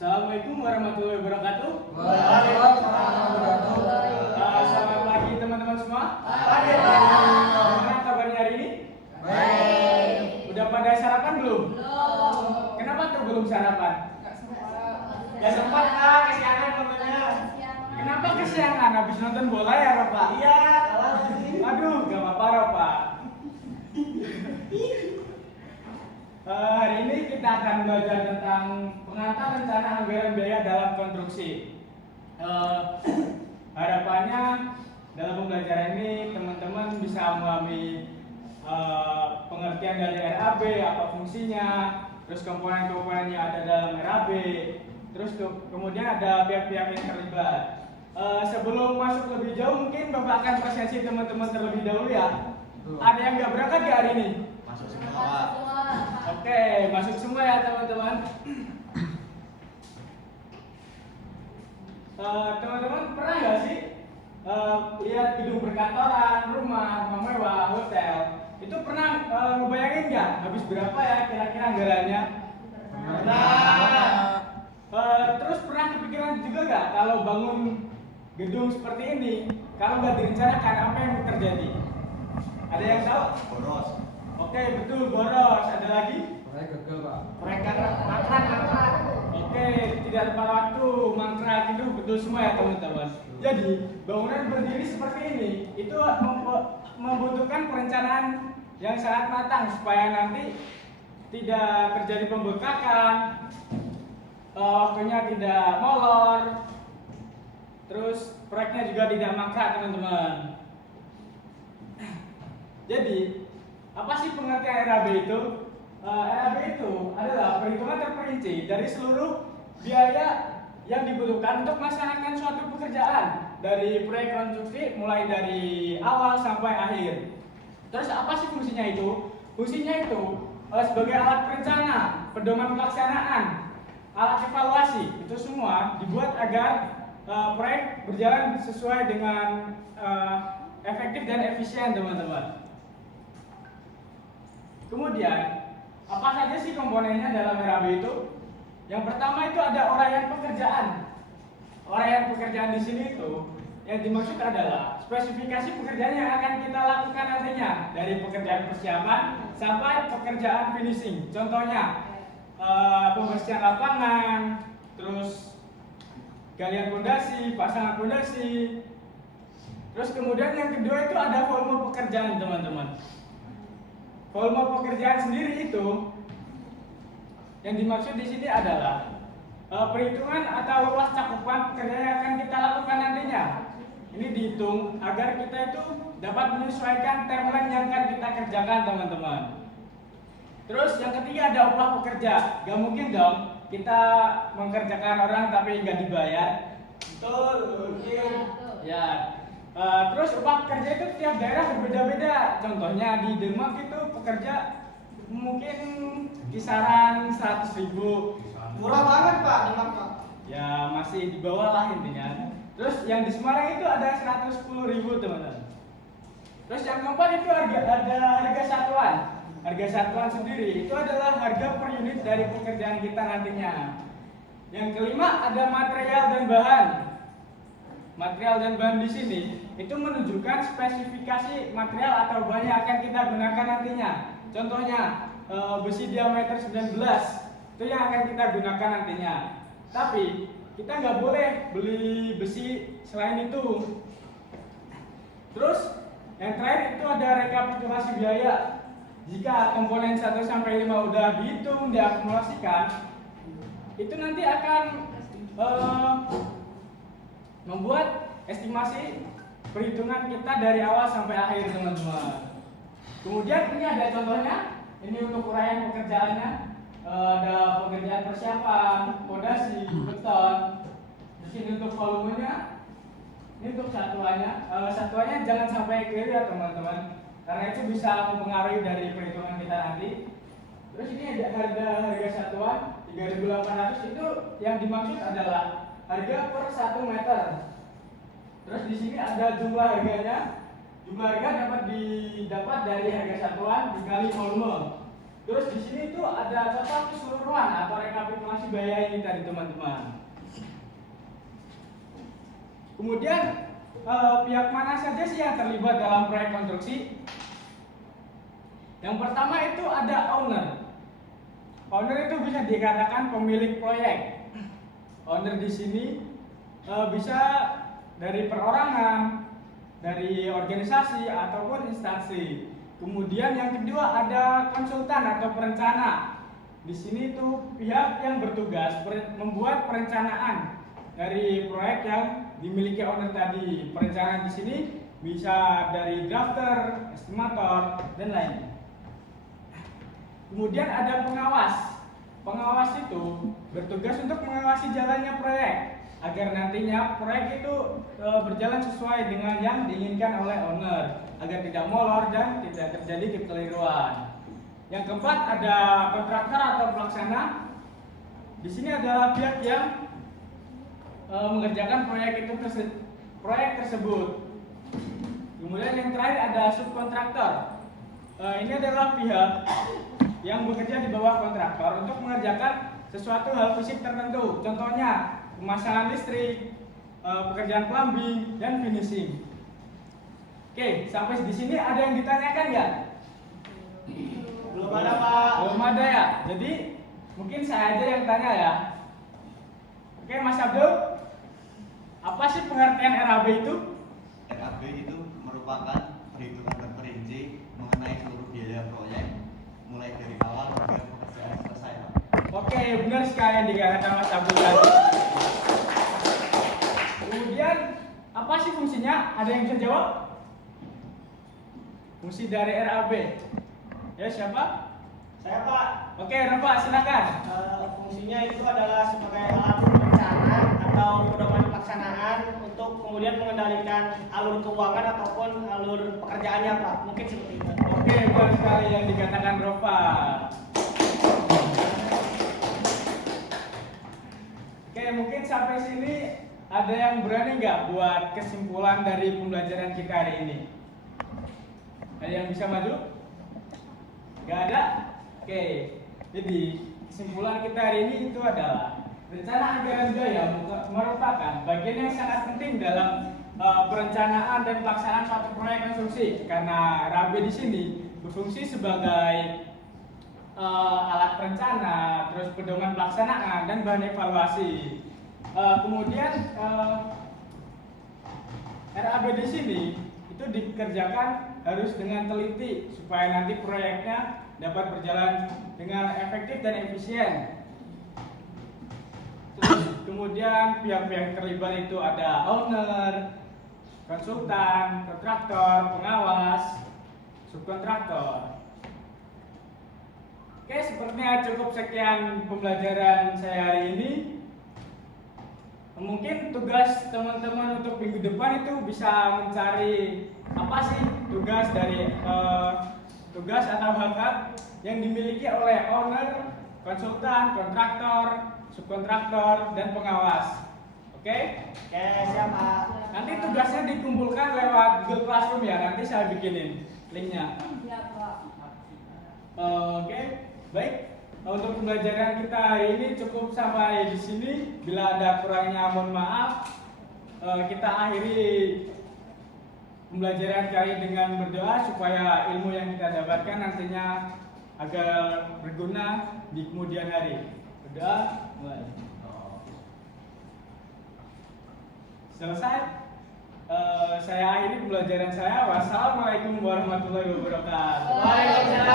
Assalamualaikum warahmatullahi wabarakatuh. Waalaikumsalam warahmatullahi wabarakatuh. Selamat pagi teman-teman semua. Pagi. Bagaimana kabarnya hari ini? Baik. Udah pada sarapan belum? Belum. Kenapa tuh belum sarapan? Gak sempat kak, kesiangan namanya. Kenapa kesiangan? Habis nonton bola ya, Bapak? Iya, kalah lagi. Aduh, gak apa-apa, Pak. Hari ini kita akan belajar tentang pengantar rencana anggaran biaya dalam konstruksi. Harapannya dalam pembelajaran ini teman-teman bisa memahami pengertian dari RAB, apa fungsinya, terus komponen-komponen yang ada dalam RAB, terus kemudian ada pihak-pihak yang terlibat. Sebelum masuk lebih jauh, mungkin Bapak akan presentasi teman-teman terlebih dahulu ya. Ada yang nggak berangkat di hari ini? Masuk semua. Oke, masuk semua ya teman-teman. Teman-teman pernah nggak sih lihat gedung perkantoran, rumah mewah, hotel? Itu pernah ngebayangin nggak habis berapa ya kira-kira anggarannya? Pernah. Terus pernah kepikiran juga nggak kalau bangun gedung seperti ini, kalau nggak direncanakan apa yang terjadi? Ada yang tahu? Boros. Oke, betul, boros. Ada lagi? Proyek gagal pak. Mereka mangkrak. Oke, tidak tepat waktu, mangkrak itu betul semua ya teman-teman. Jadi bangunan berdiri seperti ini itu membutuhkan perencanaan yang sangat matang supaya nanti tidak terjadi pembengkakan, waktunya tidak molor, terus proyeknya juga tidak mangkrak teman-teman. Jadi apa sih pengertian RAB itu? RAB itu adalah perhitungan terperinci dari seluruh biaya yang dibutuhkan untuk melaksanakan suatu pekerjaan dari proyek konstruksi mulai dari awal sampai akhir. Terus apa sih fungsinya itu? Fungsinya itu sebagai alat perencana, pedoman pelaksanaan, alat evaluasi, itu semua dibuat agar proyek berjalan sesuai dengan efektif dan efisien teman-teman. Kemudian, apa saja sih komponennya dalam RAB itu? Yang pertama itu ada uraian pekerjaan. Uraian pekerjaan di sini itu yang dimaksud adalah spesifikasi pekerjaan yang akan kita lakukan nantinya, dari pekerjaan persiapan sampai pekerjaan finishing. Contohnya pembersihan lapangan, terus galian fondasi, pasangan fondasi. Terus kemudian yang kedua itu ada volume pekerjaan teman-teman. Volume pekerjaan sendiri itu yang dimaksud di sini adalah perhitungan atau luas cakupan pekerjaan yang akan kita lakukan nantinya. Ini dihitung agar kita itu dapat menyesuaikan timeline yang akan kita kerjakan teman-teman. Terus yang ketiga ada upah pekerja. Gak mungkin dong kita mengerjakan orang tapi nggak dibayar. Betul, mungkin. Ya. Terus upah pekerja itu tiap daerah berbeda-beda. Contohnya di Denmark itu pekerja mungkin kisaran 100.000. Murah banget pak, Denmark pak. Ya masih di bawah lah intinya. Terus yang di Semarang itu ada 110.000 teman-teman. Terus yang keempat itu ada harga satuan. Harga satuan sendiri itu adalah harga per unit dari pekerjaan kita nantinya. Yang kelima ada material dan bahan. Material dan bahan di sini itu menunjukkan spesifikasi material atau bahan yang akan kita gunakan nantinya. Contohnya besi diameter 19 itu yang akan kita gunakan nantinya. Tapi kita nggak boleh beli besi selain itu. Terus yang terakhir itu ada rekapitulasi biaya. Jika komponen 1 sampai 5 udah dihitung, diakumulasikan, itu nanti akan membuat estimasi perhitungan kita dari awal sampai akhir teman-teman. Kemudian ini ada contohnya, ini untuk uraian pekerjaannya, ada pekerjaan persiapan, fondasi, beton. Terus ini untuk volumenya, ini untuk satuannya. Satuannya jangan sampai keliru ya teman-teman, karena itu bisa mempengaruhi dari perhitungan kita nanti. Terus ini ada harga satuan 3.800, itu yang dimaksud adalah harga per 1 meter. Terus di sini ada jumlah harganya. Jumlah harga dapat didapat dari harga satuan dikali volume. Terus di sini tuh ada total keseluruhan atau rekapitulasi biaya ini tadi teman-teman. Kemudian pihak mana saja sih yang terlibat dalam proyek konstruksi? Yang pertama itu ada owner. Owner itu bisa dikatakan pemilik proyek. Owner di sini bisa dari perorangan, dari organisasi ataupun instansi. Kemudian yang kedua ada konsultan atau perencana. Di sini itu pihak yang bertugas membuat perencanaan dari proyek yang dimiliki owner tadi. Perencanaan di sini bisa dari drafter, estimator, dan lain. Kemudian ada pengawas. Pengawas itu bertugas untuk mengawasi jalannya proyek agar nantinya proyek itu berjalan sesuai dengan yang diinginkan oleh owner, agar tidak molor dan tidak terjadi kekeliruan. Yang keempat ada kontraktor atau pelaksana. Di sini adalah pihak yang mengerjakan proyek tersebut. Kemudian yang terakhir ada subkontraktor. Ini adalah pihak yang bekerja di bawah kontraktor untuk mengerjakan sesuatu hal fisik tertentu. Contohnya pemasangan listrik, pekerjaan plumbing, dan finishing. Oke, sampai di sini ada yang ditanyakan nggak? Belum ada, Pak. Belum ada ya. Jadi mungkin saya aja yang tanya ya. Oke, Mas Abdul, apa sih pengertian RAB itu? RAB itu merupakan perhitungan terperinci mengenai seluruh biaya proyek mulai dari awal hingga pekerjaan selesai. Oke, benar sekali yang dikatakan Mas Abdul tadi. Kemudian apa sih fungsinya? Ada yang bisa jawab? Fungsi dari RAB. Ya, siapa? Saya, Pak. Oke, Rafa, silakan. Fungsinya itu adalah sebagai alat perencanaan atau pedoman pelaksanaan untuk kemudian mengendalikan alur keuangan ataupun alur pekerjaannya, Pak. Mungkin seperti itu. Oke, benar sekali yang dikatakan Rafa. Oke, mungkin sampai sini ada yang berani nggak buat kesimpulan dari pembelajaran kita hari ini? Ada yang bisa maju? Nggak ada? Oke, jadi kesimpulan kita hari ini itu adalah rencana anggaran biaya merupakan bagian yang sangat penting dalam perencanaan dan pelaksanaan suatu proyek konstruksi, karena RAB di sini berfungsi sebagai alat perencana, terus pedoman pelaksanaan dan bahan evaluasi. Kemudian RAB di sini itu dikerjakan harus dengan teliti supaya nanti proyeknya dapat berjalan dengan efektif dan efisien. Terus kemudian pihak-pihak terlibat itu ada owner, konsultan, kontraktor, pengawas, subkontraktor. Oke, sepertinya cukup sekian pembelajaran saya hari ini. Mungkin tugas teman-teman untuk minggu depan itu bisa mencari apa sih tugas dari tugas atau hak yang dimiliki oleh owner, konsultan, kontraktor, subkontraktor, dan pengawas. Oke? Oke, siap, Pak. Nanti tugasnya dikumpulkan lewat Google Classroom ya. Nanti saya bikinin linknya. Oke, baik. Untuk pembelajaran kita hari ini cukup sampai di sini. Bila ada kurangnya mohon maaf. Kita akhiri pembelajaran kali dengan berdoa supaya ilmu yang kita dapatkan nantinya agar berguna di kemudian hari. Berdoa, mulai. Selesai. Saya akhiri pembelajaran saya. Wassalamualaikum warahmatullahi wabarakatuh. Waalaikumsalam.